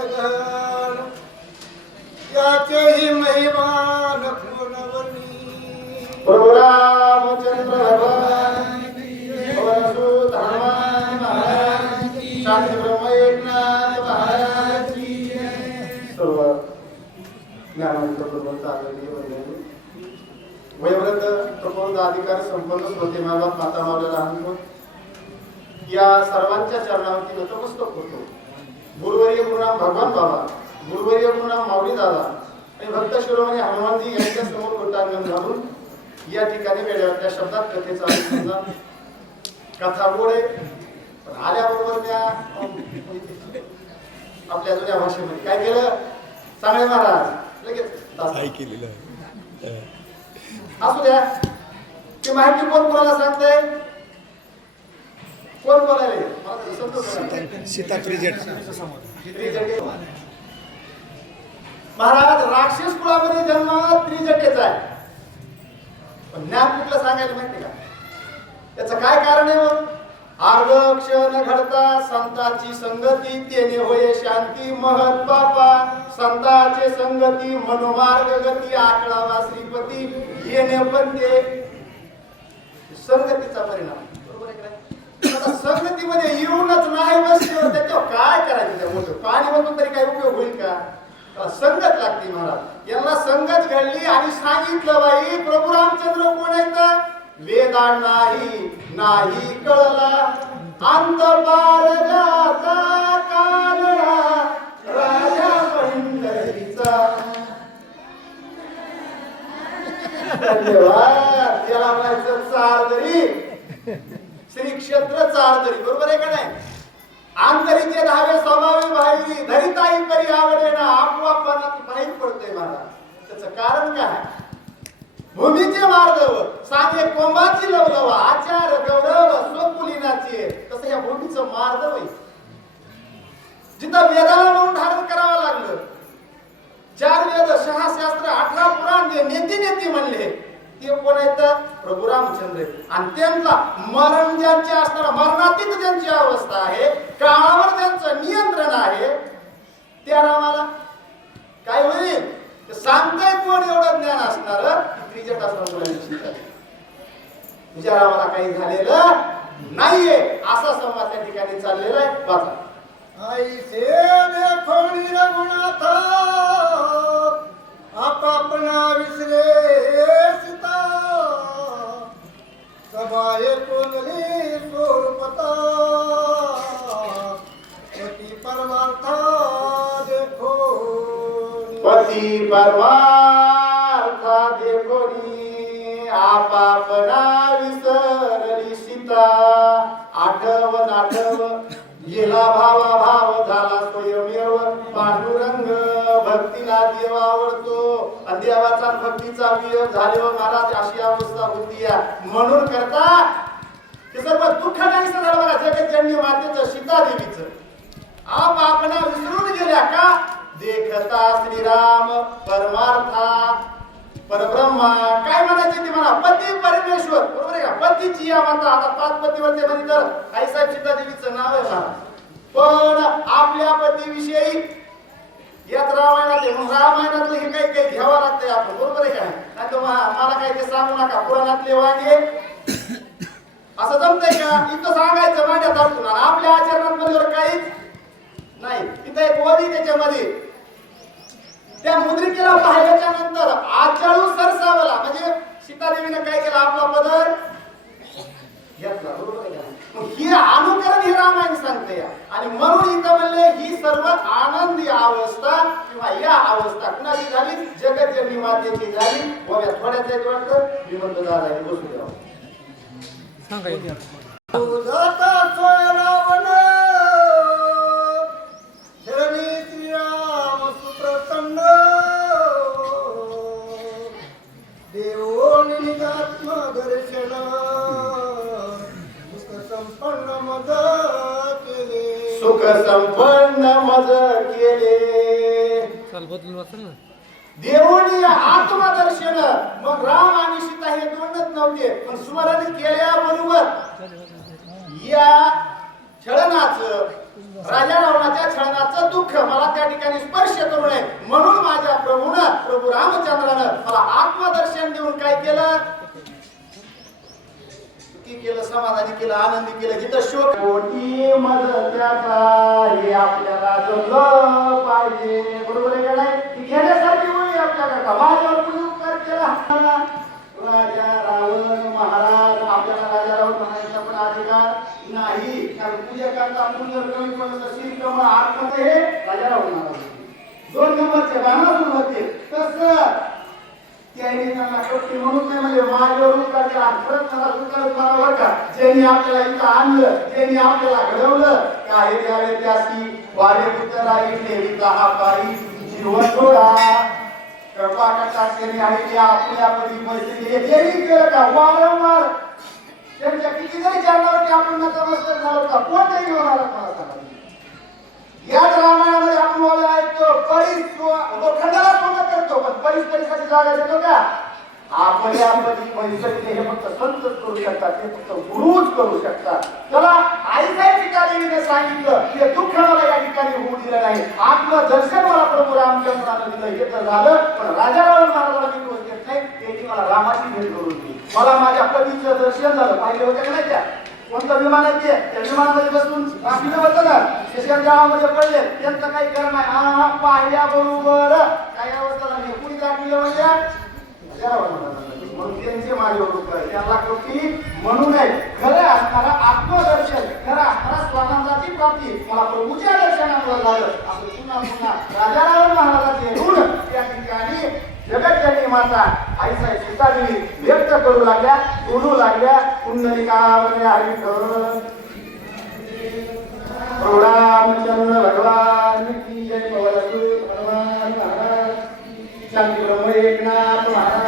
याचे याचेही महिमा कोणवनी प्रभू रामचंद्र भगवान। पवनसुत हनुमान महाराज शांती ब्रह्म एकनाथ महाराज की सर्व वयोवृद्ध प्रबोध अधिकार संपन्न श्रोते मालक माता मावल्या लहान या सर्वांच्या चरणावरती नतमस्तक होतो। गुरुवर्य गुरुनाम भगवान बाबा गुरुवर्य गुरुनाम माऊली दादा आणि भक्त शिरोमणी हनुमानजी यांच्या समोर लोटांगण घालून या ठिकाणी वेळेवर त्या शब्दात कथेचा. कथा गोड आहे पण आल्याबरोबर त्या आपल्या जुन्या भाषेमध्ये काय केलं? चांगले महाराज लगेच काय केलेलं आहे? असू द्या. ती माहिती कोण कोणाला सांगतंय? कोण बोलायले. सीता महाराज राक्षस कुळामध्ये जन्म त्रिजटेचा आहे. पण ज्ञान कुठलं सांगायला माहिती का? त्याचं काय कारण आहे मग? अर्ध क्षण घडता संताची संगती तेने होय शांती महत बापा संताचे संगती मनोमार्ग गती आकळावा श्रीपती येणे पण ते संगतीचा परिणाम बरोबर आहे का नाही? आता संगतीमध्ये येऊनच नाही बसल्यावर त्याच्यावर काय करायचं त्या मोठं पाणी मधून तरी काही उपयोग होईल का? संगत लागते महाराज. यांना संगत घडली आणि सांगितलं बाई प्रभू रामचंद्र कोण आहेत? वेदा नाही नाही कळला. अंत पार जाता कालडा राजा पंढरीचा धन्यवाद. त्याला म्हणायचं चारदरी श्री क्षेत्र चारदरी बरोबर आहे का नाही? आंतरिके धावे समावे भावी धरिताई परी आवडे ना आपोआपणात बाहेर पडते मला. त्याचं कारण काय? भूमीचे मार्दव सांगे कोंबाची लवलव आचार गौरव स्वपुलिनाची तसं या भूमीचं मार्दव आहे जिथं वेदाला म्हणून धारण करावं लागलं चार वेद शहाशास्त्र अठरा पुराण जे नेती नेती म्हणले ते कोण आहेत? प्रभू रामचंद्र. आणि त्यांचा मरण ज्यांचे असताना मरणातीत त्यांची अवस्था आहे काळावर त्यांचं नियंत्रण आहे. त्या रामाला काय होईल? सांगताय कोण एवढं ज्ञान असणार? त्रिजटा असणार तुझ्या रामाला काही झालेलं नाहीये. असा संवाद त्या ठिकाणी चाललेला आहे. वाचा. आई से देखोनी रघुनाथ आपापना विसरे सभाये कोंदली स्वरूपता पती परमार्था देखो. पती परमार्था देखोनी आपापना विसरली सीता. आठवण आठव गेला भावा भाव झाला स्वयमेव. पांडुरंग भक्तीला देव आवडतो आणि देवाचा वियोग झाल्यावर महाराज अशी अवस्था होती. म्हणून करता ते सर्व दुःख नाही झालं बघा. जगतजननी मातेचं सीता देवीचं आप आपण विसरून गेल्या का? देखता श्रीराम परमार्था परब्रह्मा. काय म्हणायचे ते म्हणा पती परमेश्वर. बरोबर आहे का? पतीची या माता. आता पाच पतीवरती म्हणजे तर आईसाहेब सीता देवीचं नाव आहे म्हणा पण आपल्या पतीविषयी यात रामायणात आहे. मग रामायणातलं हे काही काही घ्यावं लागतंय आपण बरोबर आहे का नाही? तर मला काही ते सांगू नका. पुराणातले वांगे असं जमतंय का? इथं सांगायचं माझ्या धरतून आपल्या आचरणात मध्ये काहीच नाही. इथं एक वरी त्याच्यामध्ये. त्या मुद्रिकेला पाहिल्याच्या नंतर आचाळू सरसावला. म्हणजे सीतादेवीने काय केलं? आपला पदर घेतला. बरोबर? ही अनुकरण हे रामायण सांगते. आणि म्हणून इथं म्हणले ही सर्व आनंदी अवस्था किंवा या अवस्था कुणाची झाली? जगत मातेची झाली. ओव्या थोड्याच आहेत वाटतं. मी म्हणतो दादा बसू द्यावं संपन्न मज केले. सुख संपन्न मज केले. चाल बदलून वाचाल ना. देवोनी आत्मदर्शन मग राम आणि सीता हे दोनच नव्हते पण स्मरण केल्याबरोबर या छळनाचं राजा रावणाच्या छळनाचं दुःख मला त्या ठिकाणी स्पर्श करू नये. म्हणून माझ्या प्रभूनं प्रभू रामचंद्रानं मला आत्मदर्शन देऊन काय केलं? समाधानी केलं आनंदी केलं जिथं शोक कोटी मदत्याचा हे आपल्याला जमलं पाहिजे. बरोबर आहे का नाही? ती घेण्यासाठी होई आपल्याला. माझ्यावर कुणी उपकार केला? राजा रावण महाराज आपल्याला राजा रावण म्हणायचा पण अधिकार नाही. कारण पूजा करता पूजा कमी पडलं तर श्री कमळ हे राजा रावण महाराज दोन नंबरचे गाणं होते. तसं त्यांनी त्यांना म्हणून म्हणजे माझ्यावर उपकार केला खरंच मला उपकार करा बरं का ज्यांनी आपल्याला इथं आणलं ज्यांनी आपल्याला घडवलं काही द्यावे त्यासी वारे पुत्र राहिले हा पायी जीवन थोडा कृपा आपल्या पदी केलं का वारंवार त्यांच्या किती जरी चरणावरती आपण नतमस्तक झालो का कोण नाही होणार मला सांगा याच रामायणामध्ये आपण ऐकतो परीस करतो जागा देतो का आपण यामध्ये पैसे हे फक्त संतच करू शकतात ते फक्त गुरुच करू शकतात. त्याला आईच्या ठिकाणी सांगितलं की दुःख मला या ठिकाणी होऊ दिलं नाही. आत्मदर्शन मला प्रभू रामचंद्रानं दिलं हे तर झालं पण राजाराव महाराजाला मी दोष देत नाही त्यांनी मला रामाची भेट करून दिली. मला माझ्या पतीचं दर्शन झालं. पाहिजे होतं का नाही त्या? कोणतं विमान आहे ते? त्या विमानामध्ये बसून बाकीचं होतं ना. शेषाच्या गावामध्ये पडले. त्यांचं काही करणं नाही हा पाहिल्या बरोबर कुणी म्हणजे म्हणून त्यांचे माझे उपकार त्यांना कृती म्हणून आहे. खरं असणारा आत्मदर्शन खरं असणारा स्वानंदाची प्राप्ती. मला प्रभूच्या दर्शनामुळे झालं. आपलं पुन्हा पुन्हा राजाराव महाराजाचे ऋण त्या ठिकाणी जगत माता आईसाई सीतादेवी व्यक्त करू लागल्या बोलू लागल्या पुंडलिकामध्ये हरिकर प्रभू रामचंद्र भगवान की जय पवनसुत भगवान महाराज